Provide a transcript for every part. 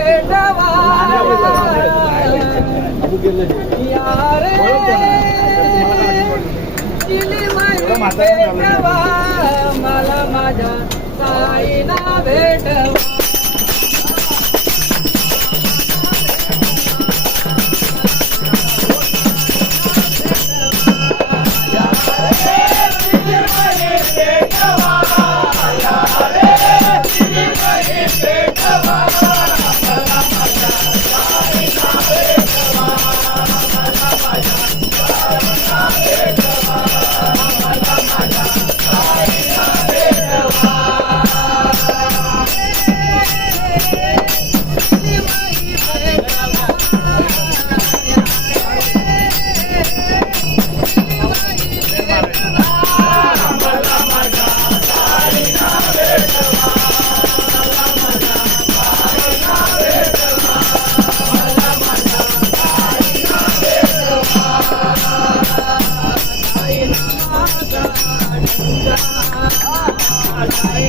भेटवा मला माझ्या साईना भेटवा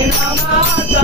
रामाचा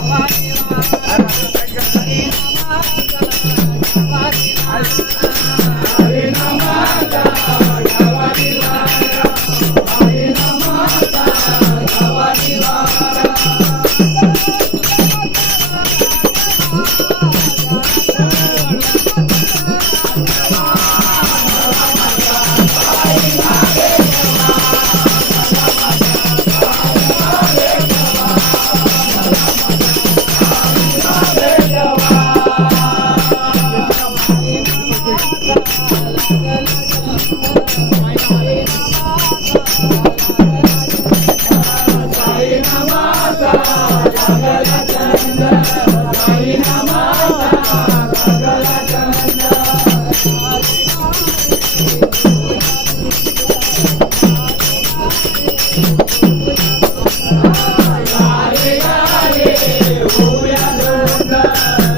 love.